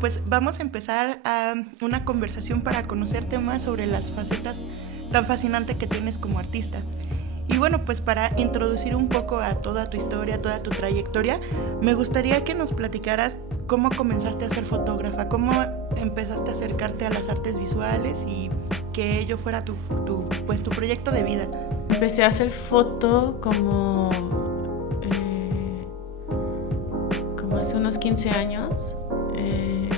pues vamos a empezar una conversación para conocerte más sobre las facetas tan fascinantes que tienes como artista. Y bueno, pues para introducir un poco a toda tu historia, toda tu trayectoria, me gustaría que nos platicaras cómo comenzaste a ser fotógrafa, cómo empezaste a acercarte a las artes visuales y que ello fuera tu proyecto de vida. Empecé a hacer foto como hace unos 15 años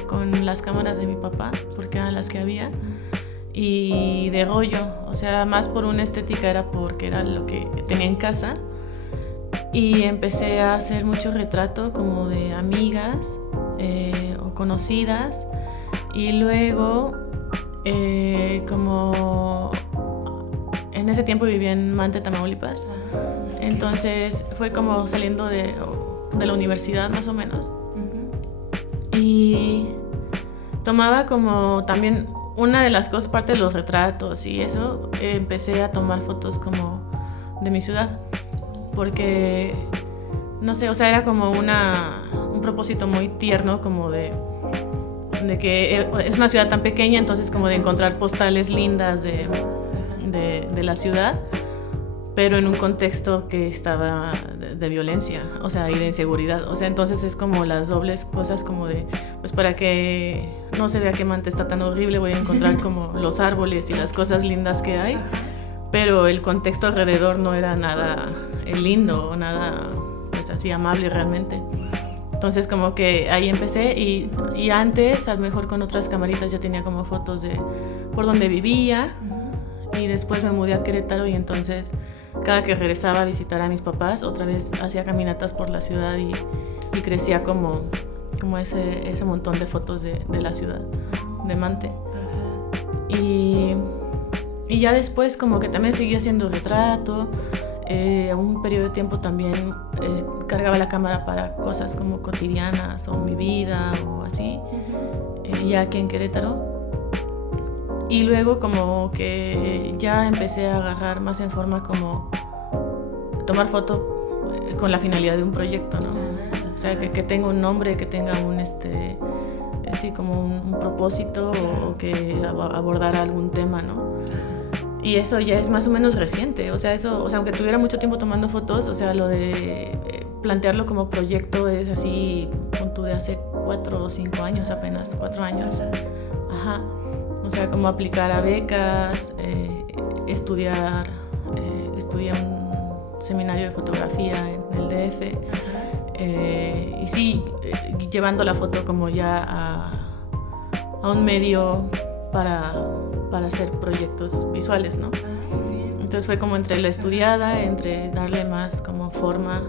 con las cámaras de mi papá, porque eran las que había, y de rollo, o sea, más por una estética era porque era lo que tenía en casa. Y empecé a hacer mucho retrato como de amigas o conocidas, y luego como en ese tiempo vivía en Mante, Tamaulipas, entonces fue como saliendo de la universidad más o menos, y tomaba como también una de las cosas, parte de los retratos y eso, empecé a tomar fotos como de mi ciudad, porque no sé, o sea, era como un propósito muy tierno, como de que es una ciudad tan pequeña, entonces como de encontrar postales lindas de la ciudad, pero en un contexto que estaba de violencia, o sea, y de inseguridad, o sea, entonces es como las dobles cosas, como de, pues para que no se vea que Mante está tan horrible, voy a encontrar como los árboles y las cosas lindas que hay, pero el contexto alrededor no era nada lindo o nada, pues así amable realmente. Entonces como que ahí empecé, y antes a lo mejor con otras camaritas ya tenía como fotos de por donde vivía, y después me mudé a Querétaro, y entonces cada que regresaba a visitar a mis papás otra vez hacía caminatas por la ciudad y crecía como ese montón de fotos de la ciudad de Mante. Y ya después como que también seguí haciendo retrato. Un periodo de tiempo también cargaba la cámara para cosas como cotidianas o mi vida o así, ya aquí en Querétaro. Y luego como que ya empecé a agarrar más en forma como tomar foto con la finalidad de un proyecto, ¿no? O sea, que tenga un nombre, que tenga así como un propósito, o que abordara algún tema, ¿no? Y eso ya es más o menos reciente, o sea, aunque tuviera mucho tiempo tomando fotos, o sea, lo de plantearlo como proyecto es así, punto de hace 4 o 5 años apenas, 4 años. Ajá. O sea, como aplicar a becas, estudié un seminario de fotografía en el DF, y sí, llevando la foto como ya a un medio para hacer proyectos visuales, ¿no? Entonces fue como entre la estudiada, entre darle más como forma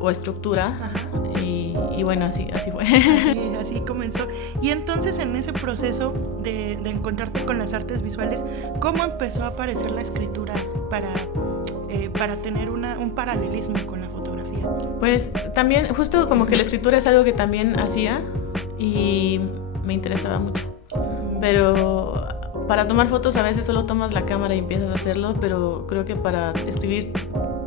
o estructura, y bueno, así fue. Así comenzó. Y entonces en ese proceso de encontrarte con las artes visuales, ¿cómo empezó a aparecer la escritura para tener un paralelismo con la fotografía? Pues también, justo como que la escritura es algo que también hacía y me interesaba mucho. Pero para tomar fotos a veces solo tomas la cámara y empiezas a hacerlo, pero creo que para escribir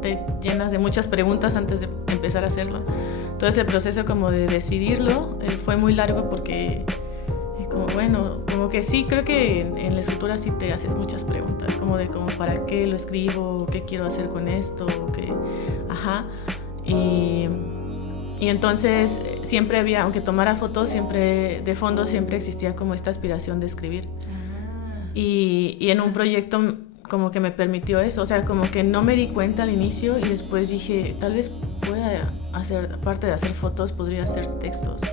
te llenas de muchas preguntas antes de empezar a hacerlo. Entonces el proceso como de decidirlo fue muy largo, porque como que sí, creo que en la escritura sí te haces muchas preguntas, como para qué lo escribo, qué quiero hacer con esto, y entonces siempre había, aunque tomara fotos, siempre de fondo siempre existía como esta aspiración de escribir. Y en un proyecto como que me permitió eso, o sea, como que no me di cuenta al inicio, y después dije, tal vez pueda hacer, aparte de hacer fotos, podría hacer textos.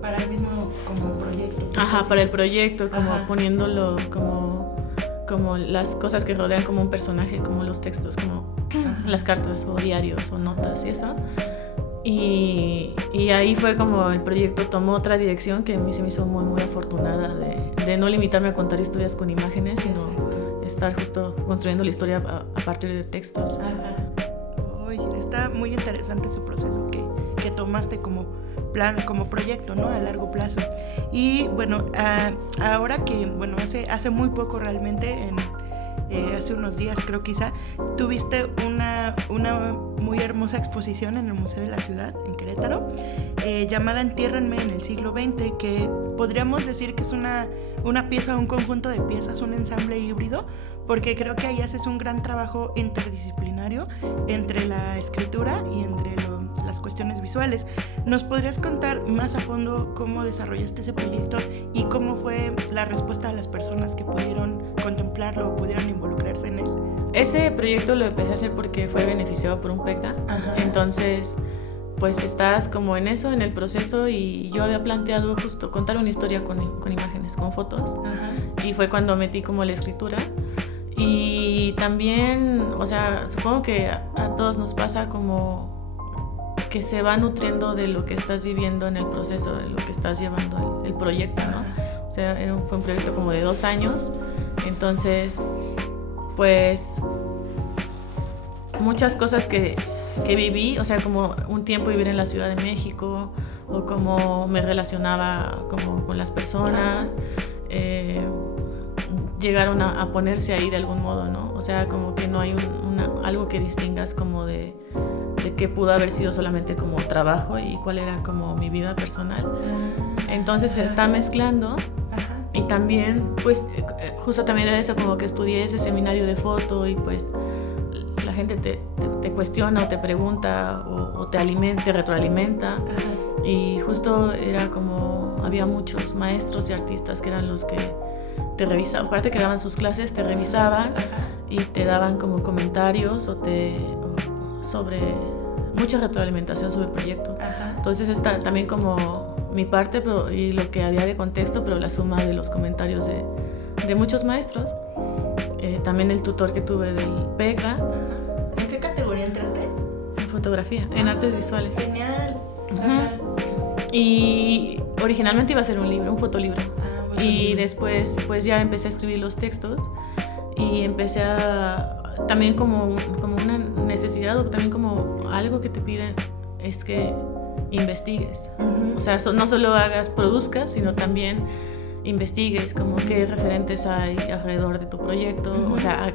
Para el mismo como proyecto. Para el proyecto, como poniéndolo como las cosas que rodean como un personaje, como los textos, como las cartas o diarios o notas y eso. Y ahí fue como el proyecto tomó otra dirección que a mí se me hizo muy, muy afortunada de no limitarme a contar historias con imágenes, sino estar justo construyendo la historia a partir de textos. Está muy interesante ese proceso que tomaste como plan, como proyecto, ¿no? A largo plazo. Y bueno, ahora que, bueno, hace muy poco realmente hace unos días, creo quizá, tuviste una muy hermosa exposición en el Museo de la Ciudad, en Querétaro, llamada Entiérrenme en el siglo XX, que podríamos decir que es una pieza, un conjunto de piezas, un ensamble híbrido, porque creo que ahí haces un gran trabajo interdisciplinario entre la escritura y entre las cuestiones visuales. ¿Nos podrías contar más a fondo cómo desarrollaste ese proyecto y cómo fue la respuesta de las personas que pudieron contemplarlo o pudieron involucrarse en él? Ese proyecto lo empecé a hacer porque fue beneficiado por un PECTA. Ajá. Entonces, pues estás como en eso, en el proceso, y yo había planteado justo contar una historia con imágenes, con fotos. Ajá. Y fue cuando metí como la escritura. Y también, o sea, supongo que a todos nos pasa como que se va nutriendo de lo que estás viviendo en el proceso, de lo que estás llevando el proyecto, ¿no? O sea, fue un proyecto como de 2 años, entonces, pues, muchas cosas que viví, o sea, como un tiempo vivir en la Ciudad de México, o cómo me relacionaba como con las personas, llegaron a ponerse ahí de algún modo, ¿no? O sea, como que no hay algo que distingas como de qué pudo haber sido solamente como trabajo y cuál era como mi vida personal. Entonces se está mezclando. Y también, pues, justo también era eso, como que estudié ese seminario de foto y pues la gente te cuestiona o te pregunta o te retroalimenta. Y justo era como, había muchos maestros y artistas que eran los que te revisaban, aparte que daban sus clases, te revisaban y te daban como comentarios sobre mucha retroalimentación sobre el proyecto. Entonces está también como mi parte y lo que había de contexto, pero la suma de los comentarios de muchos maestros. También el tutor que tuve del PECTA. ¿En qué categoría entraste? En fotografía, en artes visuales. Genial. Y originalmente iba a ser un libro, un fotolibro. Y después pues ya empecé a escribir los textos y empecé también como una necesidad o también como algo que te piden es que investigues. O sea, no solo produzcas, sino también investigues como qué referentes hay alrededor de tu proyecto, o sea,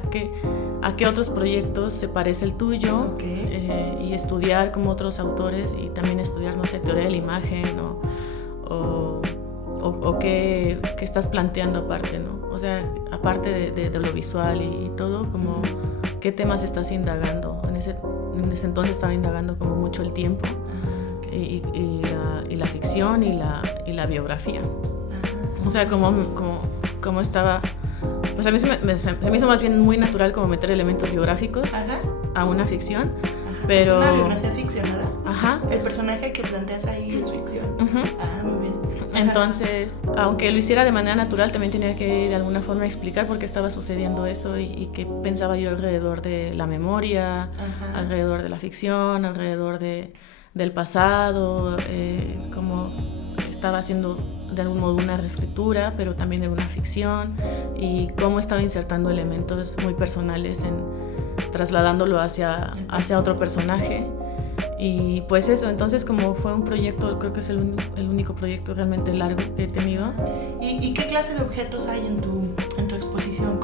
a qué otros proyectos se parece el tuyo, y estudiar como otros autores y también estudiar, no sé, teoría de la imagen o qué estás planteando aparte, ¿no? O sea, aparte de lo visual y todo, como qué temas estás indagando. En ese entonces estaba indagando como mucho el tiempo y la ficción y la biografía. O sea, como estaba... O sea, a mí se me hizo más bien muy natural como meter elementos biográficos a una ficción. Pero... ¿Es una biografía ficcionada? Ajá. El personaje que planteas ahí es ficción. Muy bien. Entonces, aunque lo hiciera de manera natural, también tenía que de alguna forma explicar por qué estaba sucediendo eso y qué pensaba yo alrededor de la memoria, alrededor de la ficción, alrededor del pasado, cómo estaba haciendo de algún modo una reescritura, pero también de una ficción, y cómo estaba insertando elementos muy personales trasladándolo hacia otro personaje. Y pues eso, entonces como fue un proyecto, creo que es el único proyecto realmente largo que he tenido. ¿Y qué clase de objetos hay en tu exposición?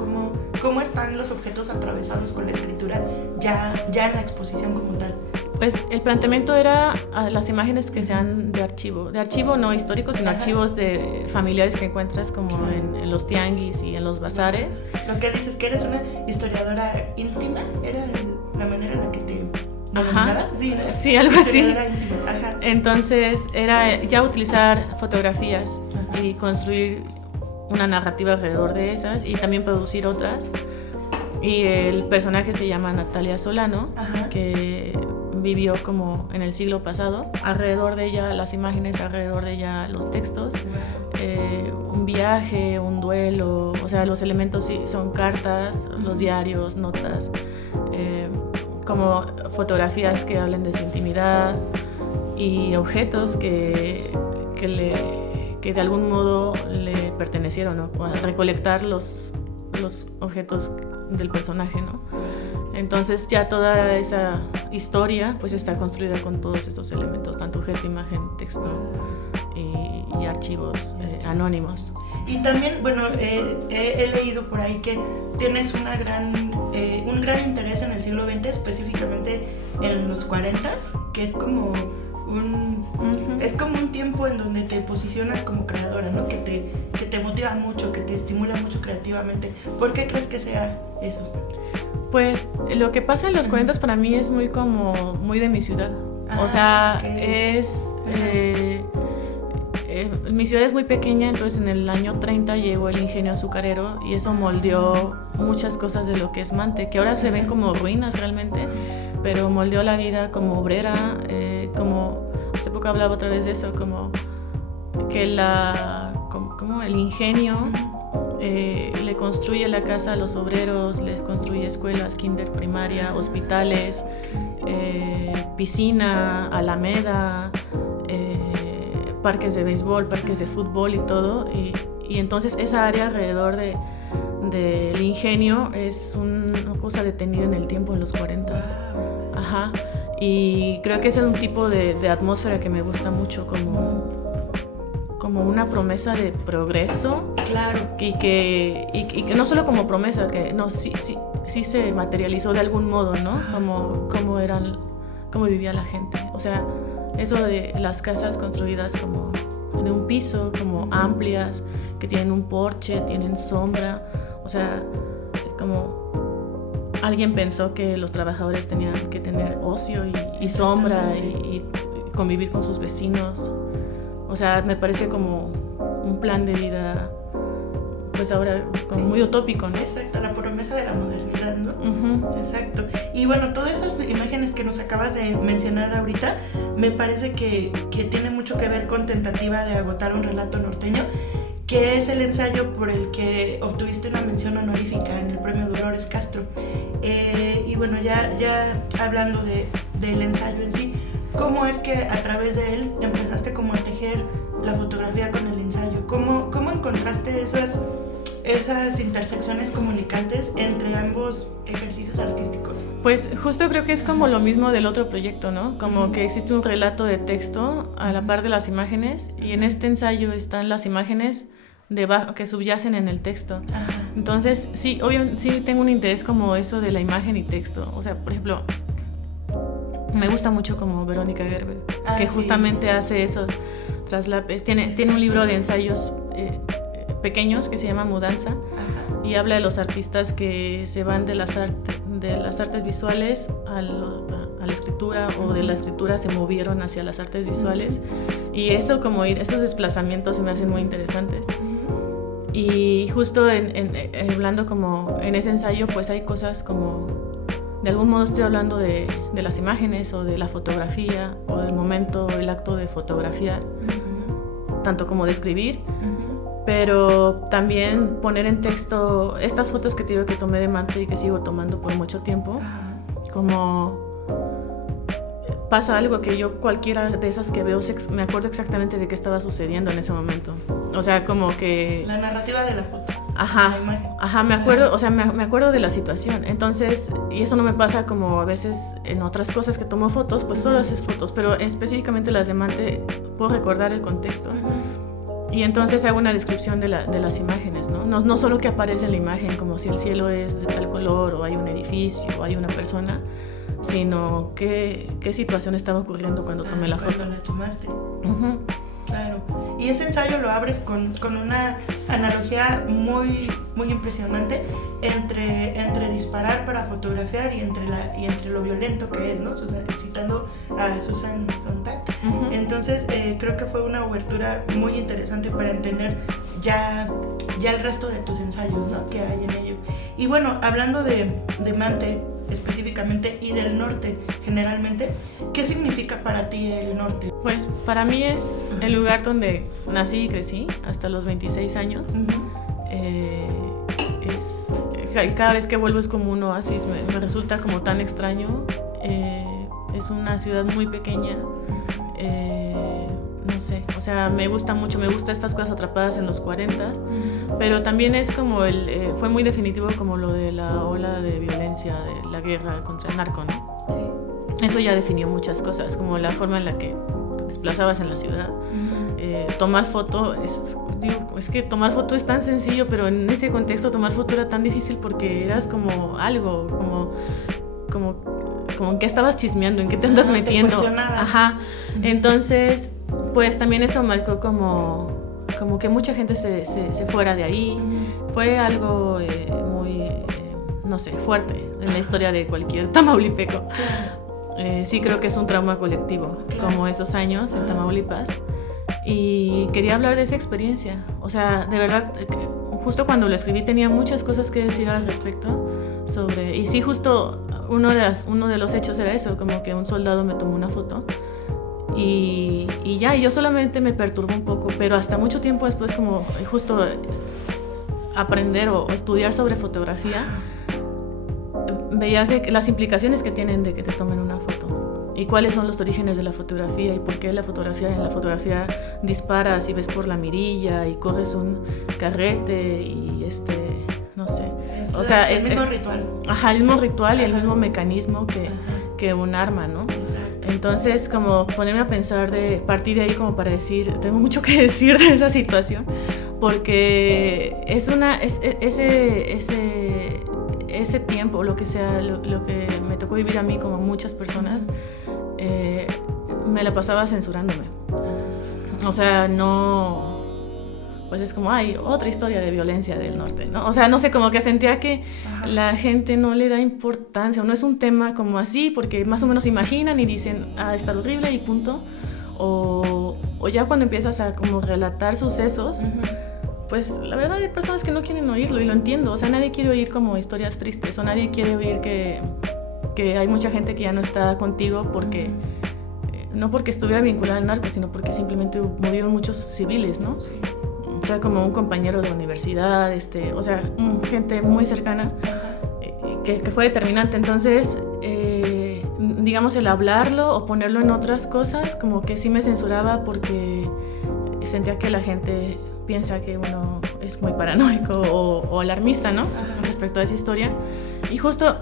¿Cómo están los objetos atravesados con la escritura ya en la exposición como tal? Pues el planteamiento era las imágenes que sean de archivo no histórico, sino archivos de familiares que encuentras como en los tianguis y en los bazares. Lo que dices que eres una historiadora íntima, ¿era la manera en la que te... Sí, algo así. Entonces era ya utilizar fotografías y construir una narrativa alrededor de esas y también producir otras. Y el personaje se llama Natalia Solano, que vivió como en el siglo pasado. Alrededor de ella las imágenes, alrededor de ella los textos, un viaje, un duelo, o sea, los elementos sí son cartas, los diarios, notas, como fotografías que hablen de su intimidad y objetos que de algún modo le pertenecieron, ¿no? A recolectar los objetos del personaje, ¿no? Entonces ya toda esa historia pues está construida con todos estos elementos, tanto objeto, imagen, texto y archivos anónimos. Y también, bueno, he leído por ahí que tienes un gran interés en el siglo XX, específicamente en los 40s, que es como un tiempo en donde te posicionas como creadora, ¿no? Que te motiva mucho, que te estimula mucho creativamente. ¿Por qué crees que sea eso? Pues lo que pasa en los 40s para mí es muy de mi ciudad. O sea, okay. Mi ciudad es muy pequeña, entonces en el año 30 llegó el ingenio azucarero y eso moldeó muchas cosas de lo que es Mante, que ahora se ven como ruinas realmente, pero moldeó la vida como obrera, como hace poco hablaba otra vez de eso, como que como el ingenio le construye la casa a los obreros, les construye escuelas, kinder, primaria, hospitales, piscina, alameda, parques de béisbol, parques de fútbol y todo, y entonces esa área alrededor del ingenio es una cosa detenida en el tiempo, en los 40s. Ajá. Y creo que ese es un tipo de atmósfera que me gusta mucho, como una promesa de progreso. Claro. Y que no solo como promesa, que no, sí se materializó de algún modo, ¿no? Cómo vivía la gente. O sea, eso de las casas construidas como de un piso, como amplias, que tienen un porche, tienen sombra. O sea, como alguien pensó que los trabajadores tenían que tener ocio y sombra y convivir con sus vecinos. O sea, me parece como un plan de vida, pues ahora como muy utópico, ¿no? Exacto, la promesa de la modernidad, ¿no? Uh-huh. Exacto. Y bueno, todas esas imágenes que nos acabas de mencionar ahorita, me parece que tiene mucho que ver con Tentativa de agotar un relato norteño, que es el ensayo por el que obtuviste una mención honorífica en el premio Dolores Castro. Y bueno, ya hablando del ensayo en sí, ¿cómo es que a través de él empezaste como a tejer la fotografía con el ensayo? ¿Cómo encontraste esas intersecciones comunicantes entre ambos ejercicios artísticos? Pues justo creo que es como lo mismo del otro proyecto, ¿no? Como que existe un relato de texto a la par de las imágenes, y en este ensayo están las imágenes que subyacen en el texto. Ajá. Entonces, sí, obviamente sí tengo un interés como eso de la imagen y texto. O sea, por ejemplo, me gusta mucho como Verónica Gerber, que justamente hace esos traslapes. Tiene un libro de ensayos pequeños que se llama Mudanza. Ajá. Y habla de los artistas que se van de las artes visuales a la escritura, o de la escritura se movieron hacia las artes visuales, y eso, como esos desplazamientos se me hacen muy interesantes. Y justo hablando como en ese ensayo, pues hay cosas como, de algún modo estoy hablando de las imágenes o de la fotografía o del momento, el acto de fotografiar, tanto como de escribir, pero también poner en texto estas fotos que te digo que tomé de Mante y que sigo tomando por mucho tiempo. Como pasa algo que yo, cualquiera de esas que veo, me acuerdo exactamente de qué estaba sucediendo en ese momento. O sea, como que la narrativa de la foto. Ajá, me acuerdo, o sea, me acuerdo de la situación. Entonces, y eso no me pasa como a veces en otras cosas que tomo fotos, pues solo haces fotos, pero específicamente las de Mante puedo recordar el contexto. Y entonces hago una descripción de las imágenes, ¿no? No solo que aparece en la imagen, como si el cielo es de tal color, o hay un edificio, o hay una persona, sino qué situación estaba ocurriendo cuando tomé la foto. Cuando la tomaste. Claro. Y ese ensayo lo abres con una analogía muy, muy impresionante entre disparar para fotografiar y entre lo violento que es, ¿no? Citando a Susan Sontag. Entonces, creo que fue una obertura muy interesante para entender ya el resto de tus ensayos, ¿no? Que hay en ello. Y bueno, hablando de Mante específicamente y del norte generalmente, ¿qué significa para ti el norte? Pues para mí es el lugar donde nací y crecí hasta los 26 años. Cada vez que vuelvo es como un oasis, me resulta como tan extraño. Es una ciudad muy pequeña, no sé, o sea, me gusta mucho, me gustan estas cosas atrapadas en los 40s, pero también es como fue muy definitivo como lo de la ola de violencia, de la guerra contra el narco, ¿no? Eso ya definió muchas cosas, como la forma en la que te desplazabas en la ciudad, tomar foto es que tomar foto es tan sencillo, pero en ese contexto tomar foto era tan difícil porque eras como algo, como en qué estabas chismeando, en qué te andas metiendo. Ajá. Entonces, pues también eso marcó como que mucha gente se fuera de ahí. Fue algo muy, no sé, fuerte en la historia de cualquier tamaulipeco. Sí creo que es un trauma colectivo, como esos años en Tamaulipas. Y quería hablar de esa experiencia. O sea, de verdad, justo cuando lo escribí tenía muchas cosas que decir al respecto sobre... Y sí, justo uno de los hechos era eso, como que un soldado me tomó una foto. Y ya, y yo solamente me perturbó un poco, pero hasta mucho tiempo después, como justo aprender o estudiar sobre fotografía, veías las implicaciones que tienen de que te tomen una foto y cuáles son los orígenes de la fotografía y por qué en la fotografía disparas y ves por la mirilla y corres un carrete y no sé, o sea, el mismo ritual. Ajá, el mismo ritual y el mismo mecanismo que un arma, ¿no? Exacto. Entonces, como ponerme a pensar partir de ahí como para decir, tengo mucho que decir de esa situación, porque ese tiempo, lo que sea, lo que me tocó vivir a mí como muchas personas, me la pasaba censurándome. O sea, no... Pues es como, hay otra historia de violencia del norte, ¿no? O sea, no sé, como que sentía que la gente no le da importancia, o no es un tema como así, porque más o menos imaginan y dicen, está horrible y punto. O ya cuando empiezas a como relatar sucesos, pues la verdad hay personas que no quieren oírlo y lo entiendo. O sea, nadie quiere oír como historias tristes, o nadie quiere oír que hay mucha gente que ya no está contigo porque... no porque estuviera vinculada al narco, sino porque simplemente murieron muchos civiles, ¿no? Sí. O sea, como un compañero de universidad, o sea, gente muy cercana que fue determinante. Entonces, digamos, el hablarlo o ponerlo en otras cosas, como que sí me censuraba porque sentía que la gente piensa que uno es muy paranoico o alarmista, ¿no? Respecto a esa historia. Y justo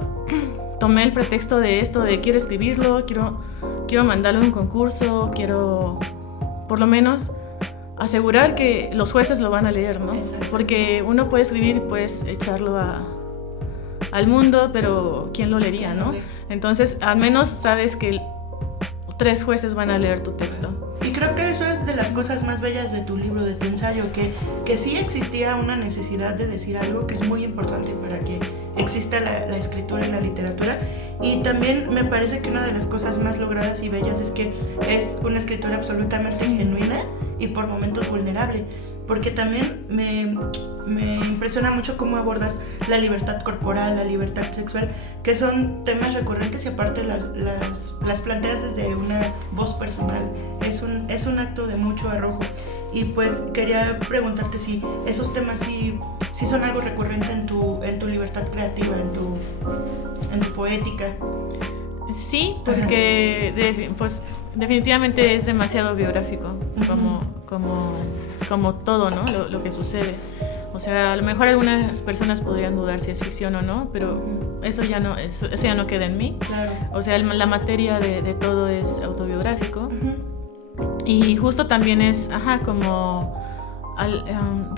tomé el pretexto de esto, de quiero escribirlo, quiero mandarlo a un concurso, quiero, por lo menos... asegurar que los jueces lo van a leer, ¿no? Exacto. Porque uno puede escribir, puedes echarlo al mundo, pero ¿quién lo leería, no? Entonces, al menos sabes que 3 jueces van a leer tu texto. Y creo que eso es de las cosas más bellas de tu libro, de tu ensayo, que sí existía una necesidad de decir algo que es muy importante para que exista la escritura en la literatura. Y también me parece que una de las cosas más logradas y bellas es que es una escritura absolutamente genuina y por momentos vulnerable, porque también me impresiona mucho cómo abordas la libertad corporal, la libertad sexual, que son temas recurrentes y aparte las planteas desde una voz personal. Es un acto de mucho arrojo. Y pues quería preguntarte si esos temas sí son algo recurrente en tu libertad creativa, en tu poética. Sí, porque pues definitivamente es demasiado biográfico, como todo, ¿no? Lo que sucede. O sea, a lo mejor algunas personas podrían dudar si es ficción o no, pero eso ya no queda en mí. Claro. O sea, la materia de todo es autobiográfico. Y justo también es,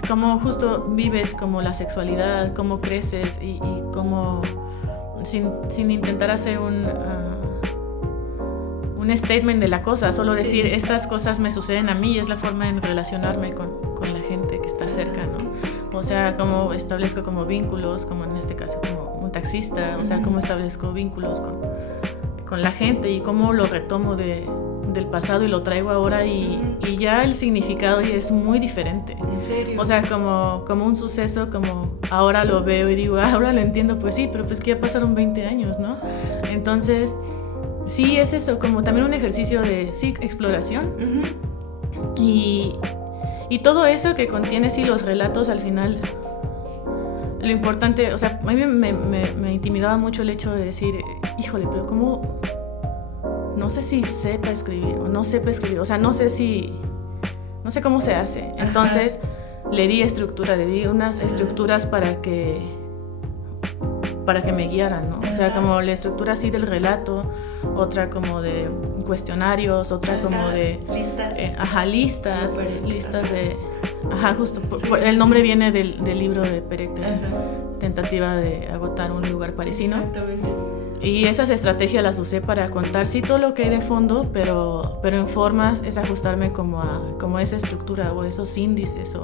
como justo vives como la sexualidad, cómo creces y cómo, sin intentar hacer un statement de la cosa, solo decir, estas cosas me suceden a mí y es la forma en relacionarme con la gente que está cerca, ¿no? O sea, cómo establezco como vínculos, como en este caso como un taxista, o sea, cómo establezco vínculos con la gente y cómo lo retomo del pasado y lo traigo ahora y ya el significado ya es muy diferente. ¿En serio? O sea, como un suceso, como ahora lo veo y digo, ahora lo entiendo, pues sí, pero pues que ya pasaron 20 años, ¿no? Entonces, sí, es eso, como también un ejercicio de, exploración. Y todo eso que contiene, los relatos al final, lo importante, o sea, a mí me intimidaba mucho el hecho de decir, híjole, pero ¿cómo? No sé si sepa escribir o no sepa escribir, o sea, no sé cómo se hace. Entonces le di unas estructuras para que me guiaran, ¿no? O sea, como la estructura así del relato, otra como de cuestionarios, otra como de... listas de... justo, el nombre viene del libro de Perec, tentativa de agotar un lugar parisino. Exactamente. Y esas estrategias las usé para contar sí todo lo que hay de fondo, pero en formas es ajustarme como a esa estructura o esos índices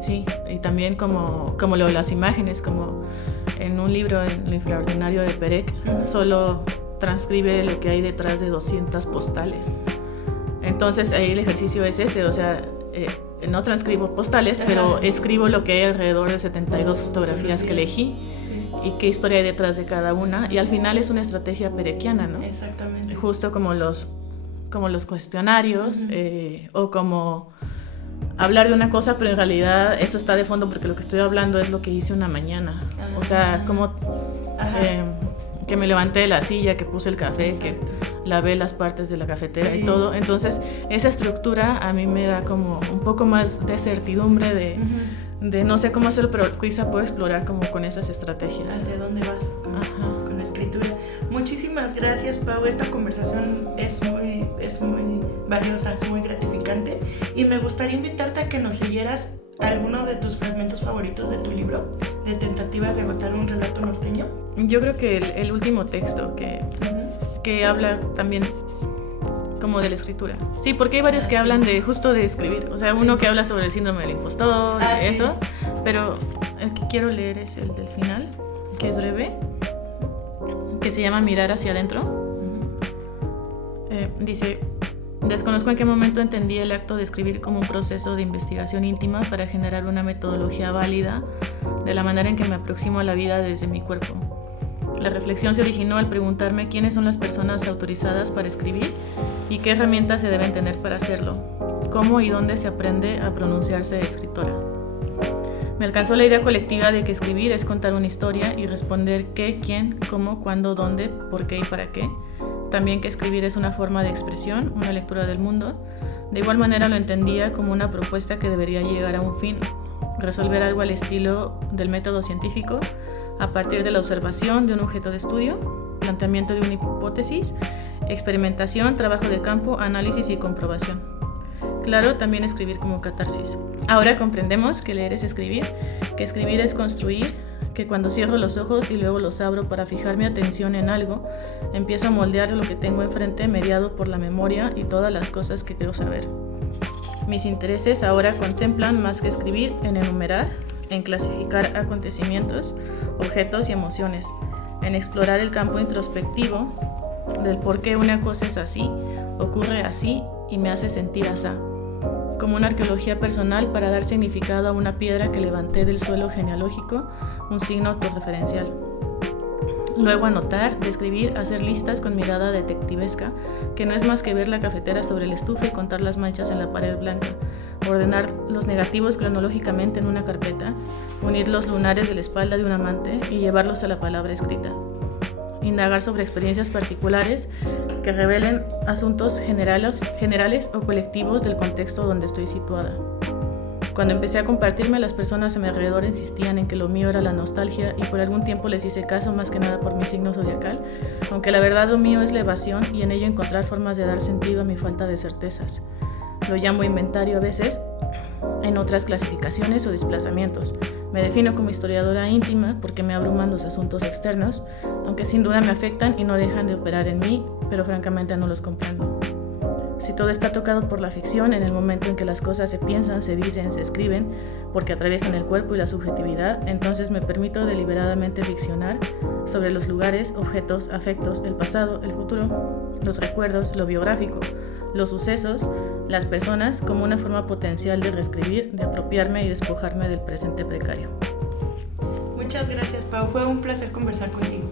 sí, y también como lo de las imágenes, como en un libro, en Lo infraordinario de Perec, solo transcribe lo que hay detrás de 200 postales. Entonces ahí el ejercicio es ese, o sea, no transcribo postales, pero escribo lo que hay alrededor de 72 fotografías que elegí y qué historia hay detrás de cada una, y al final es una estrategia perequiana, ¿no? Exactamente. Justo como los cuestionarios, o como hablar de una cosa, pero en realidad eso está de fondo porque lo que estoy hablando es lo que hice una mañana. O sea, como que me levanté de la silla, que puse el café, que lavé las partes de la cafetera y todo. Entonces, esa estructura a mí me da como un poco más de certidumbre de no sé cómo hacerlo, pero quizá puedo explorar como con esas estrategias. ¿Hacia dónde vas con la escritura? Muchísimas gracias, Pau. Esta conversación es muy valiosa, es muy gratificante, y me gustaría invitarte a que nos leyeras alguno de tus fragmentos favoritos de tu libro, de Tentativas de agotar un relato norteño. Yo creo que el último texto que habla también como de la escritura. Sí, porque hay varios que hablan de justo de escribir. O sea, uno que habla sobre el síndrome del impostor, eso. Pero el que quiero leer es el del final, que es breve, que se llama Mirar hacia adentro. Dice: desconozco en qué momento entendí el acto de escribir como un proceso de investigación íntima para generar una metodología válida de la manera en que me aproximo a la vida desde mi cuerpo. La reflexión se originó al preguntarme quiénes son las personas autorizadas para escribir y qué herramientas se deben tener para hacerlo, cómo y dónde se aprende a pronunciarse escritora. Me alcanzó la idea colectiva de que escribir es contar una historia y responder qué, quién, cómo, cuándo, dónde, por qué y para qué. También que escribir es una forma de expresión, una lectura del mundo. De igual manera lo entendía como una propuesta que debería llegar a un fin, resolver algo al estilo del método científico, a partir de la observación de un objeto de estudio, planteamiento de una hipótesis, experimentación, trabajo de campo, análisis y comprobación. Claro, también escribir como catarsis. Ahora comprendemos que leer es escribir, que escribir es construir, que cuando cierro los ojos y luego los abro para fijar mi atención en algo, empiezo a moldear lo que tengo enfrente mediado por la memoria y todas las cosas que quiero saber. Mis intereses ahora contemplan más que escribir en enumerar, en clasificar acontecimientos, objetos y emociones, en explorar el campo introspectivo del por qué una cosa es así, ocurre así y me hace sentir así, como una arqueología personal para dar significado a una piedra que levanté del suelo genealógico, un signo autorreferencial. Luego anotar, describir, hacer listas con mirada detectivesca, que no es más que ver la cafetera sobre la estufa y contar las manchas en la pared blanca, ordenar los negativos cronológicamente en una carpeta, unir los lunares de la espalda de un amante y llevarlos a la palabra escrita. Indagar sobre experiencias particulares que revelen asuntos generales o colectivos del contexto donde estoy situada. Cuando empecé a compartirme, las personas a mi alrededor insistían en que lo mío era la nostalgia y por algún tiempo les hice caso más que nada por mi signo zodiacal, aunque la verdad lo mío es la evasión y en ello encontrar formas de dar sentido a mi falta de certezas. Lo llamo inventario a veces, en otras clasificaciones o desplazamientos. Me defino como historiadora íntima porque me abruman los asuntos externos, aunque sin duda me afectan y no dejan de operar en mí, pero francamente no los comprendo. Si todo está tocado por la ficción, en el momento en que las cosas se piensan, se dicen, se escriben, porque atraviesan el cuerpo y la subjetividad, entonces me permito deliberadamente ficcionar sobre los lugares, objetos, afectos, el pasado, el futuro, los recuerdos, lo biográfico, los sucesos, las personas, como una forma potencial de reescribir, de apropiarme y despojarme del presente precario. Muchas gracias, Pau. Fue un placer conversar contigo.